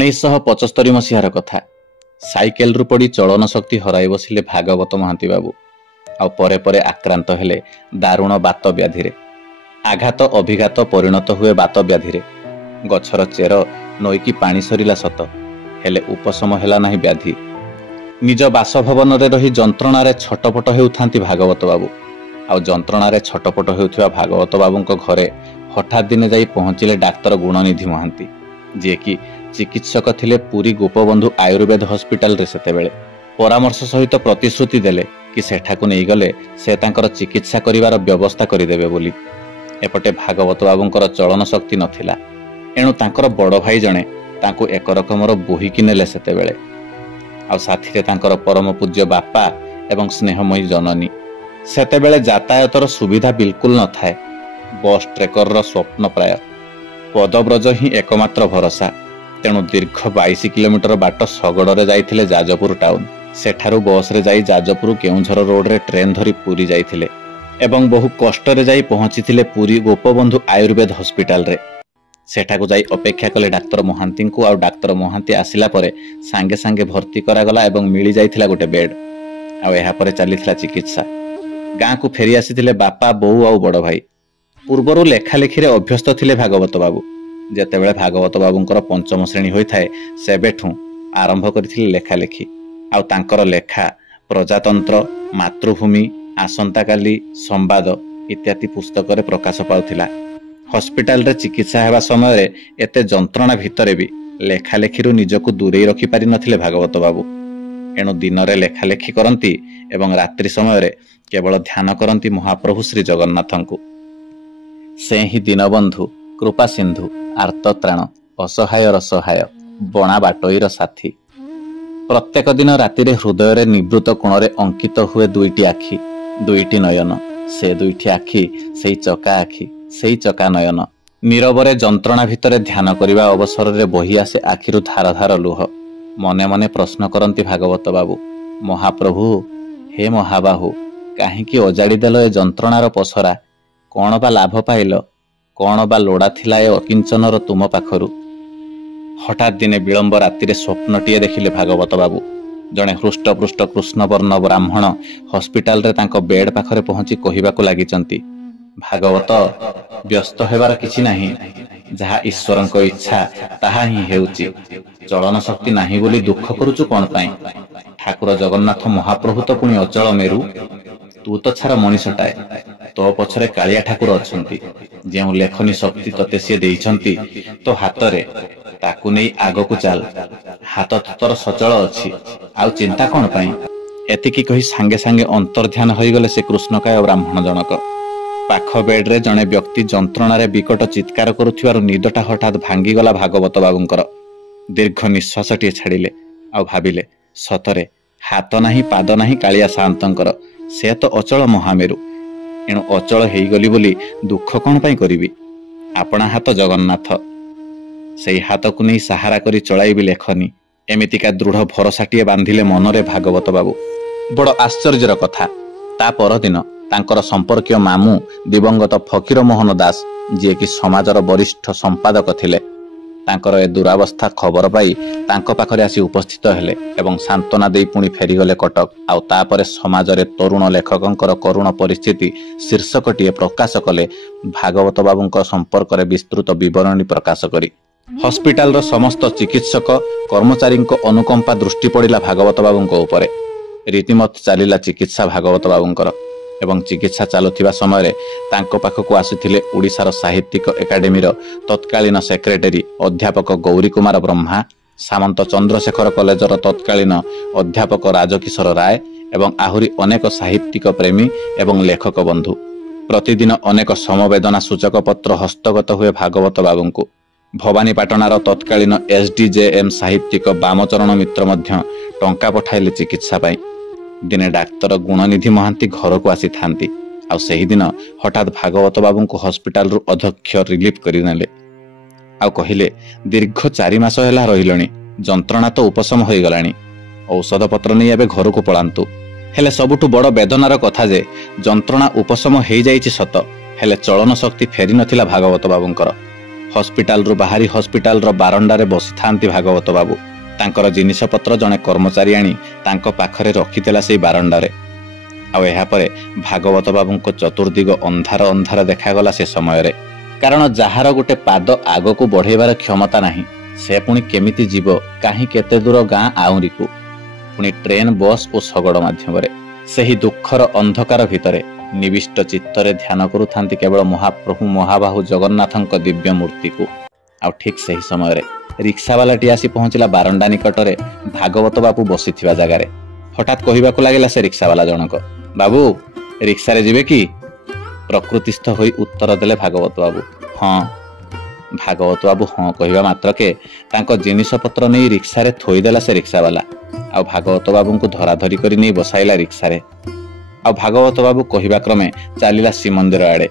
1975 मसीहार कथा। साइकेल रु पड़ी चलन शक्ति हराई बसिले भागवत महांती बाबू। आउ परे परे आक्रांत हेले दारुण बात व्याधि रे। आघात अभिघात परिणत हुए बात व्याधि रे। गछर चेर नईकी पानी सरिला सत, हेले उपशम हेला नाही व्याधि। निज बासभवन रे रही जंत्रणा रे छटपट हेउथांती भागवत बाबू। आउ जंत्रणा रे छटपट हेउथिबा भागवत बाबूंको घरे हठात दिने जाई पहुंचिले डाक्तर गुणनिधि महांती, जे कि चिकित्सक थिले पुरी गोपबंधु आयुर्वेद हॉस्पिटल रे। सेतेबेले परामर्श सहित प्रतिश्रुति देले कि सेठाकु नै गले से तांकर चिकित्सा करिवार व्यवस्था करिदेबे बोली। एपटे भागवत बाबूंकर चलन शक्ति नथिला, एणु तांकर बड़ भाई जणे तांकु एक रकमर बोहिकी नेले सेतेबेले। आउ साथीरे तांकर परम पूज्य बापा एवं स्नेहमयी जननी। सेतेबेले यातायातर सुविधा बिल्कुल न थाए। बस ट्रेकर रो स्वप्न प्राय। पदब्रज ही एकमात्र भरोसा। तेणु दीर्घ 22 किलोमीटर बाट सगड़े जाइथिले जाजपुर टाउन। सेठारु बस रे जाई जाजपुर केउंझर रोड रे ट्रेन धरी पुरी जाइथिले एवं बहु कष्ट रे जाई पहुंचीथिले पुरी गोपबंधु आयुर्वेद हॉस्पिटल रे। सेठाकु जाई अपेक्षा कले डाक्टर महांती को। आ डाक्टर महांती आसिला परे सांगे सांगे भर्ती करागला एवं मिली जाइथिला गोटे बेड। आ एहा परे चलीथिला चिकित्सा। गाँ को फेरी आसीथिले बापा बोऊ आ बड़ भाई। पूर्वरु लेखालेखी रे अभ्यस्त थिले भागवत बाबू। जेतेबेले भागवत बाबूंकर पंचम श्रेणी होइथाए सेबेठू आरंभ करिथिले लेखालेखी। आउ तांकर लेखा प्रजातंत्र, मातृभूमि, आसंताकाली, संवाद इत्यादि पुस्तक रे प्रकाश पाउथिला। हॉस्पिटल रे चिकित्सा हेबा समय रे एते जंत्रणा भितरे भी लेखालेखीरु निजको दूरेई रखि पारि नथिले भागवत बाबू। एणु दिन रे लेखालेखी करंती एवं रात्रि समय रे केवल ध्यान करंती महाप्रभु श्री जगन्नाथंकु। से ही दीनबंधु, कृपा सिंधु, आर्तत्राण, असहायर सहाय, बणा बाटोईर साथी। प्रत्येक दिन राति रे हृदय रे निवृत्त कोण रे अंकित हुए दुईटी आखि, दुईटी नयन। से दुईटी आखि सेई चका आखि, सेई चका नयन। नीरवरे जंत्रणा भितरे ध्यान करिबा अवसर रे बही आसे आखिरु धार धार लुह। मने मने प्रश्न करंती भागवत बाबू, महाप्रभु हे महाबाहु, काहींकि अजाड़ी देल ए जंत्रणार पसरा? कौन बा लाभ पाइल? कौन बा लोड़ा थिला ए अकिंचनर तुम पाखरु? हठात दिने विलंब राति स्वप्नटीए देखिले भागवत बाबू। जड़े हृष्टपृष्ट कृष्णवर्ण ब्राह्मण हॉस्पिटल रे तांको बेड पाखरे पहुंची कहिबाकु लागिचंती, भागवत व्यस्त हेबार किछि नाही, जहा ईश्वरंको इच्छा ताहा ही हेउची। चलन शक्ति नाही बोली दुख करूचु कोन पाई? ठाकुर जगन्नाथ महाप्रभु तो पुणी अचल मेरु। तू तो छार मनीषटाए, तो पछरे कालिया ठाकुर अछंती। जेउ लेखनी शक्ति तते से देइछंती तो हाथ रे, ताकु नै आगकु चाल। हाथ तोर सचल अछि, आउ चिंता कोन पाई? एतिकी कहि सांगे सांगे अंतर्ध्यान होई गले से कृष्णकाय ब्राह्मण जनक। पाख बेड रे जणे व्यक्ति जंत्रणा रे विकट चित्कार करुथिबारु निदटा हठात भांगी गला भागवत बाबूंकर। दीर्घ निश्वासटीए छाड़िले आ भाबिले, सतरे हाथ नाही पाद नाही कालिया शांतंकर। से तो अचल महामेरु, एणु अचल हेगली बोली दुख कौन पाई करिबी? आपणा हाथ जगन्नाथ, सेई हाथ को नहीं सहारा करी चलाइबी लेखनी। एमितिका दृढ़ भरोसाटीए बांधिले मनरे भागवत बाबू। बड़ आश्चर्यर कथा, ता परदिन तांकर संपर्कीय मामू दिवंगत फकीर मोहन दास, जे कि समाजर वरिष्ठ संपादक थिले, तांकर ए दुरावस्था खबर पाई तांको पाखरे आसी उपस्थित हेले एवं सांत्वना देई पुणी फेरीगले कटक। आउ तापरे समाजरे तरुण लेखकंकर करुण परिस्थिति शीर्षकटीए प्रकाश कले भागवत बाबूंक संपर्क रे विस्तृत विवरणी प्रकाश करी। हॉस्पिटल रो समस्त चिकित्सक कर्मचारी अनुकंपा दृष्टि पड़िला भागवत बाबूंक उपरे। रीतिमत चलिला चिकित्सा भागवत बाबूंकर एवं चिकित्सा चालुथिबा समय रे तांको पाखकु आसिथिले ओडिशार साहित्यिक एकाडेमी रो तत्कालीन सेक्रेटरी अध्यापक गौरी कुमार ब्रह्मा, सामंत चंद्रशेखर कॉलेजर तत्कालीन अध्यापक राजकिशोर राय एवं आहुरी अनेक साहित्यिक प्रेमी एवं लेखक बंधु। प्रतिदिन अनेक समवेदना सूचक पत्र हस्तगत हुए भागवत बाबूंकु। भवानीपाटणार तत्कालीन SDJM साहित्यिक बामचरण मित्र मध्य टंका पठाइले चिकित्सा पाई। दिने डाक्तर गुणनिधि महांती घर को आसी थांती। आउ सही दिन हठात भागवत बाबू को हॉस्पिटल रु अध्यक्ष रिलीफ करि नेले। आउ कहिले, दीर्घ 4 मास हेला रहिलणी, जंत्रणा तो उपशम होई गलाणी, औषध पत्र नै एबे घर को पळांतु। हेले सबुठु बड़ वेदनार कथा जे जंत्रणा उपशम हेई जाईछि सत, हेले चलन शक्ति फेरी नथिला भागवत बाबूंकर। हॉस्पिटल बाहरी हॉस्पिटल बारंडारे बसी थांती भागवत बाबू। तांकर जिनिसपत्र जने कर्मचारी आनी तांको पाखरे रखितेला सेई बारंडारे। आउ एहा परे भागवत बाबूंको चतुर्दिग अंधार अंधार देखागला से समय रे। कारण जहार गोटे पाद आगको बढ़ेबार क्षमता नाही से पुणी केमिति जीव काहे केते दूर गाँ आउरी को पुणी ट्रेन बस और शगड़ माध्यम सही दुखर अंधकार भितरे निविष्ट चित्तरे ध्यान करुथांती केवल महाप्रभु महाबाहु जगन्नाथंक दिव्य मूर्ति को। आउ ठीक सही समय रे रिक्शावालाटी आसी पहुंचला बारंडा निकटरे भागवत बाबू बसीथिबा जगार। हठात कहबाकू लागिला से रिक्शावाला जनक, बाबू रिक्शा रे जिवे कि? प्रकृतिस्थ होई उत्तर देले भागवत बाबू, हाँ। भागवत बाबू हाँ कहवा मात्रके तांको जिनिसपत्र नहीं रिक्शा रे थोईदेला से रिक्शावाला। आ भागवत बाबू को धराधरी करी नहीं बसाइला रिक्शा रे। आ भागवत बाबू कहवा क्रमे चलिला श्रीमंदिर आड़े।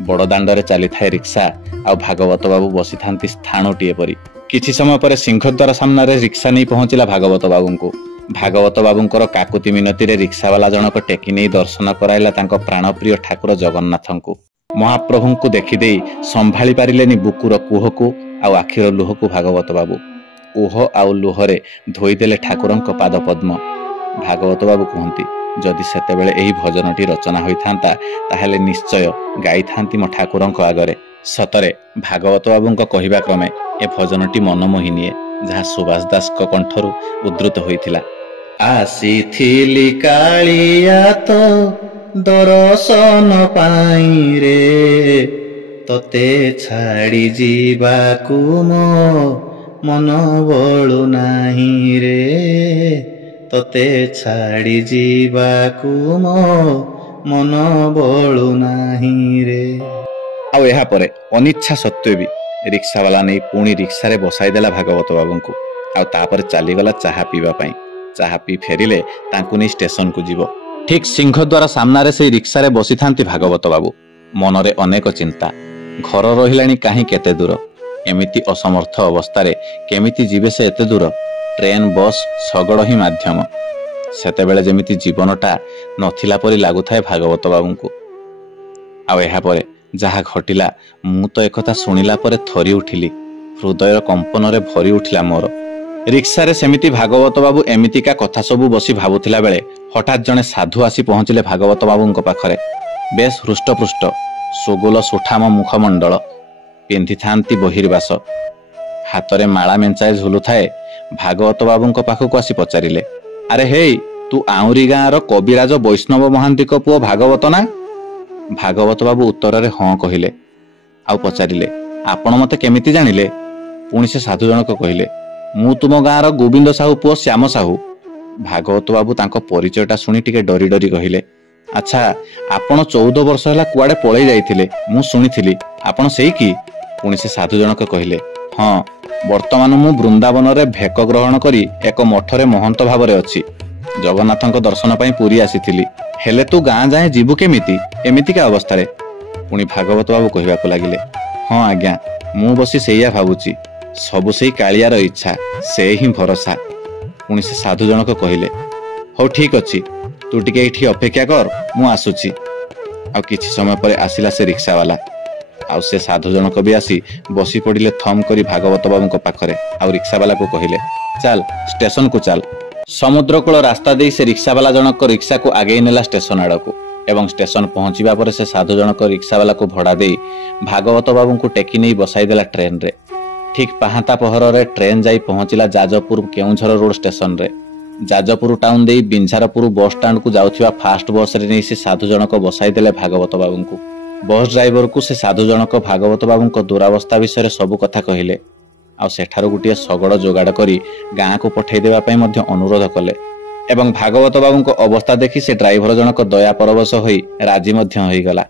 बड़ दांडरे चली थाए रिक्शा। आ भागवत बाबू बसी थांती स्थानटीए परी। किछि समय पर सिंहद्वार सामने रिक्शा नहीं पहुंचला भागवत बाबू को। भागवत बाबूंकर काकुति मिनती रे रिक्शावाला जनक टेकी नहीं दर्शन कराइला तांको प्राणप्रिय ठाकुर जगन्नाथंकु। महाप्रभु को देखिदे संभाली पारिलेनी बुकुर कुह को आउ आखिर लुह को भागवत बाबू। कुह आउ लुहरे धोईदेले ठाकुरंक पाद पद्म। भागवत बाबू कहती जदि सेतेबेले एही भजनटी रचना होइथांता ताहेले निश्चय गाई थांती मो ठाकुरंक आगरे। सतरे भागवत बाबूंक कहिबा क्रमे ए भजनटी मनमोहिनीए जहाँ सुभाष दास कंठरू उद्धृत होइथिला। आसीथिली कालिया तो दर्शन पाई रे तते छाड़ी जीवाकू मो मन बळु नाही रे तते छाड़ी जीवाकू मो मन बळु नाही रे। आउ एहा परे अनिच्छा सत्वे भी रिक्शावाला नहीं पुणी रिक्शा रे बसाई देला भागवत बाबू को। आउ तापर चलीगला चाहा पीवा पाई। चाहा पी फेरिले तांकु नहीं स्टेशन को जीवो। ठीक सिंहद्वार सामने से रिक्शा रे बसी थांती भागवत बाबू। मनरे अनेक चिंता। घर रहिलानी काहे केते दूर, एमिति असमर्थ अवस्था केमिति जीवे से एते दूर। ट्रेन बस शगड़ ही माध्यम। सेतेबेले जेमिति जीवनटा नथिला परी लागुथाए भागवत बाबू को। आउ एहा परे जहा घटिला मु तो एकथा शुणिला परे थरी उठिली। हृदय कंपन रे भरी उठिला मोर। रिक्शा रे सेमिति भागवत बाबू एमितिका कथा सबू बसी भाबुथिला बेले हठात जने साधु आसी पहुंचिले भागवत बाबूंक पाखरे। बेस हृष्टपृष्ट सुगोल सुठाम मुखमंडल पिंधि थांती बहिर्वास हातरे माला मेंचाए झुलुथाए। भागवत बाबूंक पाखकु आसी पचारिले, अरे हे तू आउरी गाँर कविराज वैष्णव महांती को पुओ भागवत ना? भागवत बाबू उत्तर रे हाँ कहिले। आउ पचारिले, आपण मते केमिति जानिले? पुणी से साधु जनक कहिले, मु तुम गाँर गोविंद साहू पुओ श्याम साहू। भागवत बाबू तांको परिचयटा सुनी टिके डरी डरी कहिले, अच्छा आपण 14 वर्ष होला कुआडे पळै जाइथिले मु सुनिथिली, आपण सेई कि? पुणी से साधु जनक कहिले, हाँ वर्तमान मु वृंदावन रे भेक ग्रहण करी एक मठरे महंत भावरे अछि। जगन्नाथंक दर्शन पाई पुरी आसीथिली। हेले तू गाँ जाए जीवु केमिति एमितिका अवस्था रे? पुणी भागवत बाबू कहबाकू लागिले, हाँ आज्ञा मु बसी सेया भाबुची, सबु सेई कालियार इच्छा, से ही भरोसा। पुणी से साधु जनक कहिले, हौ ठीक अछि तू टिके एठी अपेक्षा कर मु आसुची। आ किछि समय पर आसिला से रिक्शावाला। आउ से साधु जनक भी आसी बसी पड़िले थम करी भागवत बाबूंक पाखरे। आउ रिक्शावाला को कहिले, चल स्टेशन को चल। समुद्र कूल रास्ता दे से रिक्शावाला जनक रिक्शा को आगे नेला स्टेशन आड़क एवं स्टेशन पहुंचवा पर से साधु जनक रिक्शावाला को भड़ा दे भागवत बाबू को टेकी नहीं बसाई देला ट्रेन रे। ठीक पाहांता पहर रे ट्रेन जाई पहुंचिला जाजपुर केउंझर रोड स्टेशन रे। जाजपुर टाउन दे बिंझारपुर बस स्टैंड को जाउथिबा फास्ट बस रे नहीं से साधु जनक बसाई देले भागवत बाबू को। बस ड्राइवर को से साधु जनक भागवत बाबू को दुरावस्था विषय सबु कथा कहिले। आ सेठार गोटे शगड़ जोगाड़ करी गाँ को पठै देबा पई मध्य अनुरोध कले एवं भागवत बाबू को अवस्था देखि से ड्राइवर जनक दया परवश होई राजी मध्य होई गला।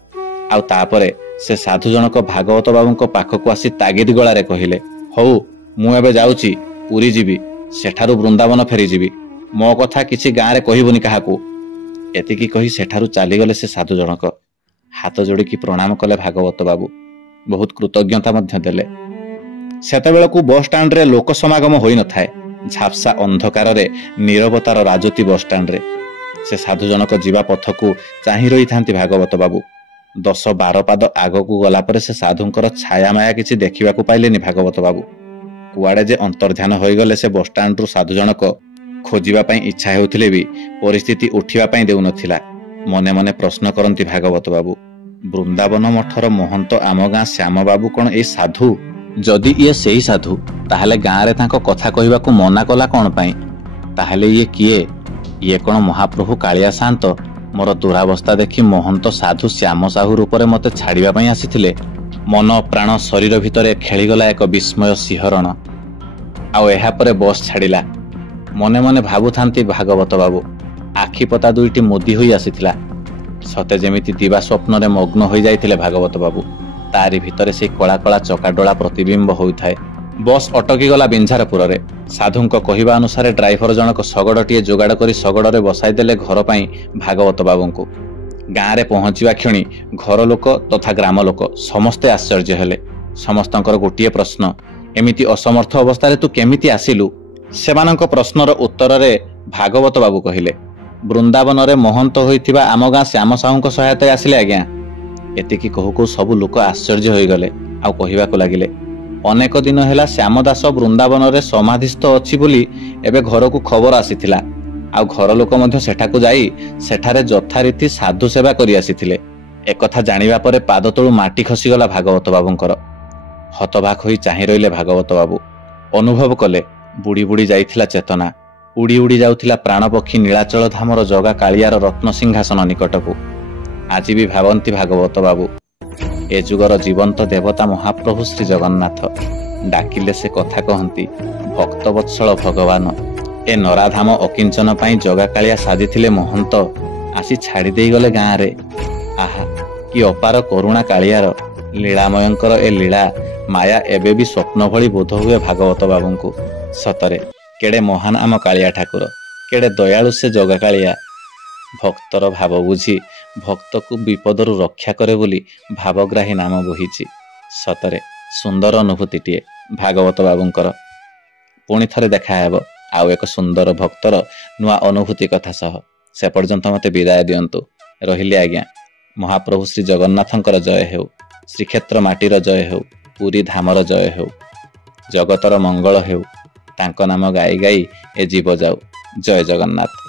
आ तापरे से साधु जनक भागवत बाबू को पाखक आसी तागिद गळारे कहिले, हौ मु एबे जाउची पुरी जीवी, सेठारु वृंदावन फेरी जीवी, मो कथा किछि गाँ रे कहिबोनी काहाकू। एतिकी कही सेठारु चाली गले से साधु जनक। हाथ जोड़ी की प्रणाम कले भागवत बाबू। बहुत कृतज्ञता मध्य देले। सेतेबेलकू बस स्टैंड रे लोक समागम होई न थाए। झापसा अंधकार रे नीरवतार राजती बस स्टैंड रे। से साधु जनक जीवा पथ को चाही रही थांती भागवत बाबू। 10-12 ପାଦ ଆଗକୁ ଗଲା ପରେ ସେ ସାଧୁଙ୍କର ଛାୟା ମାୟା କିଛି ଦେଖିବାକୁ ପାଇଲେନି ଭାଗବତ ବାବୁ। କୁଆଡ଼େ ଯେ ଅନ୍ତର୍ଧ୍ୟାନ ହୋଇଗଲେ ସେ ବସଷ୍ଟାଣ୍ଡରୁ ସାଧୁ ଜଣକ ଖୋଜିବା ପାଇଁ ଇଚ୍ଛା ହେଉଥିଲେ ବି ପରିସ୍ଥିତି ଉଠିବା ପାଇଁ ଦେଉନଥିଲା। ମନେ ମନେ ପ୍ରଶ୍ନ କରନ୍ତି ଭାଗବତ ବାବୁ, ବୃନ୍ଦାବନ ମଠର ମହନ୍ତ ଆମ ଗାଁ ଶ୍ୟାମ ବାବୁ କ'ଣ ଏଇ ସାଧୁ? ଯଦି ଇଏ ସେଇ ସାଧୁ ତାହେଲେ ଗାଁରେ ତାଙ୍କ କଥା କହିବାକୁ ମନା କଲା କ'ଣ ପାଇଁ? ତାହେଲେ ଇଏ କିଏ? ଇଏ କ'ଣ ମହାପ୍ରଭୁ କାଳିଆ ସାନ୍ତ ମୋର ଦୁରାବସ୍ଥା ଦେଖି ମହନ୍ତ ସାଧୁ ଶ୍ୟାମ ସାହୁ ରୂପରେ ମୋତେ ଛାଡ଼ିବା ପାଇଁ ଆସିଥିଲେ? ମନ ପ୍ରାଣ ଶରୀର ଭିତରେ ଖେଳିଗଲା ଏକ ବିସ୍ମୟ ଶିହରଣ। ଆଉ ଏହାପରେ ବସ୍ ଛାଡ଼ିଲା। ମନେ ମନେ ଭାବୁଥାନ୍ତି ଭାଗବତ ବାବୁ। ଆଖିପତା ଦୁଇଟି ମୁଦି ହୋଇ ଆସିଥିଲା। ସତେ ଯେମିତି ଦିବା ସ୍ୱପ୍ନରେ ମଗ୍ନ ହୋଇଯାଇଥିଲେ ଭାଗବତ ବାବୁ। ତାରି ଭିତରେ ସେଇ କଳା କଳା ଚକାଡୋଳା ପ୍ରତିବିମ୍ବ ହୋଇଥାଏ। ବସ୍ ଅଟକିଗଲା ବିଞ୍ଝାରପୁରରେ। ସାଧୁଙ୍କ କହିବା ଅନୁସାରେ ଡ୍ରାଇଭର ଜଣକ ଶଗଡ଼ଟିଏ ଯୋଗାଡ଼ କରି ଶଗଡ଼ରେ ବସାଇଦେଲେ ଘର ପାଇଁ ଭାଗବତ ବାବୁଙ୍କୁ। ଗାଁରେ ପହଞ୍ଚିବା କ୍ଷଣି ଘର ଲୋକ ତଥା ଗ୍ରାମ ଲୋକ ସମସ୍ତେ ଆଶ୍ଚର୍ଯ୍ୟ ହେଲେ। ସମସ୍ତଙ୍କର ଗୋଟିଏ ପ୍ରଶ୍ନ, ଏମିତି ଅସମର୍ଥ ଅବସ୍ଥାରେ ତୁ କେମିତି ଆସିଲୁ? ସେମାନଙ୍କ ପ୍ରଶ୍ନର ଉତ୍ତରରେ ଭାଗବତ ବାବୁ କହିଲେ, ବୃନ୍ଦାବନରେ ମହନ୍ତ ହୋଇଥିବା ଆମ ଗାଁ ଶ୍ୟାମ ସାହୁଙ୍କ ସହାୟତାରେ ଆସିଲେ ଆଜ୍ଞା। ଏତିକି କହୁ କହୁ ସବୁ ଲୋକ ଆଶ୍ଚର୍ଯ୍ୟ ହୋଇଗଲେ। ଆଉ କହିବାକୁ ଲାଗିଲେ, ଅନେକ ଦିନ ହେଲା ଶ୍ୟାମ ଦାସ ବୃନ୍ଦାବନରେ ସମାଧିସ୍ଥ ଅଛି ବୋଲି ଏବେ ଘରକୁ ଖବର ଆସିଥିଲା। ଆଉ ଘର ଲୋକ ମଧ୍ୟ ସେଠାକୁ ଯାଇ ସେଠାରେ ଯଥାରୀତି ସାଧୁ ସେବା କରି ଆସିଥିଲେ। ଏକଥା ଜାଣିବା ପରେ ପାଦ ତଳୁ ମାଟି ଖସିଗଲା ଭାଗବତ ବାବୁଙ୍କର। ହତବାକ୍ ହୋଇ ଚାହିଁ ରହିଲେ ଭାଗବତ ବାବୁ। ଅନୁଭବ କଲେ ବୁଡ଼ି ବୁଡ଼ି ଯାଇଥିଲା ଚେତନା। ଉଡ଼ି ଉଡ଼ି ଯାଉଥିଲା ପ୍ରାଣପକ୍ଷୀ ନୀଳାଚଳ ଧାମର ଜଗା କାଳିଆର ରତ୍ନ ସିଂହାସନ ନିକଟକୁ। ଆଜି ବି ଭାବନ୍ତି ଭାଗବତ ବାବୁ, ଏ ଯୁଗର ଜୀବନ୍ତ ଦେବତା ମହାପ୍ରଭୁ ଶ୍ରୀ ଜଗନ୍ନାଥ। ଡାକିଲେ ସେ କଥା କହନ୍ତି, ଭକ୍ତବତ୍ସଳ ଭଗବାନ। ଏ ନରାଧାମ ଅକିଞ୍ଚନ ପାଇଁ ଜଗା କାଳିଆ ସାଜିଥିଲେ ମହନ୍ତ, ଆସି ଛାଡ଼ି ଦେଇଗଲେ ଗାଁରେ। ଆହା, କି ଅପାର କରୁଣା କାଳିଆର। ଲୀଳାମୟଙ୍କର ଏ ଲୀଳା ମାୟା ଏବେ ବି ସ୍ୱପ୍ନ ଭଳି ବୋଧ ହୁଏ ଭାଗବତ ବାବୁଙ୍କୁ। ସତରେ କେଡ଼େ ମହାନ ଆମ କାଳିଆ ଠାକୁର, କେଡ଼େ ଦୟାଳୁ ସେ ଜଗା କାଳିଆ। ଭକ୍ତର ଭାବ ବୁଝି ଭକ୍ତକୁ ବିପଦରୁ ରକ୍ଷା କରେ ବୋଲି ଭାବଗ୍ରାହୀ ନାମ ବୋହିଛି। ସତରେ ସୁନ୍ଦର ଅନୁଭୂତିଟିଏ ଭାଗବତ ବାବୁଙ୍କର। ପୁଣି ଥରେ ଦେଖା ହେବ ଆଉ ଏକ ସୁନ୍ଦର ଭକ୍ତର ନୂଆ ଅନୁଭୂତି କଥା ସହ। ସେ ପର୍ଯ୍ୟନ୍ତ ମୋତେ ବିଦାୟ ଦିଅନ୍ତୁ। ରହିଲି ଆଜ୍ଞା। ମହାପ୍ରଭୁ ଶ୍ରୀ ଜଗନ୍ନାଥଙ୍କର ଜୟ ହେଉ, ଶ୍ରୀକ୍ଷେତ୍ର ମାଟିର ଜୟ ହେଉ, ପୁରୀ ଧାମର ଜୟ ହେଉ, ଜଗତର ମଙ୍ଗଳ ହେଉ। ତାଙ୍କ ନାମ ଗାଇ ଗାଇ ଏ ଜୀବ ଯାଉ। ଜୟ ଜଗନ୍ନାଥ।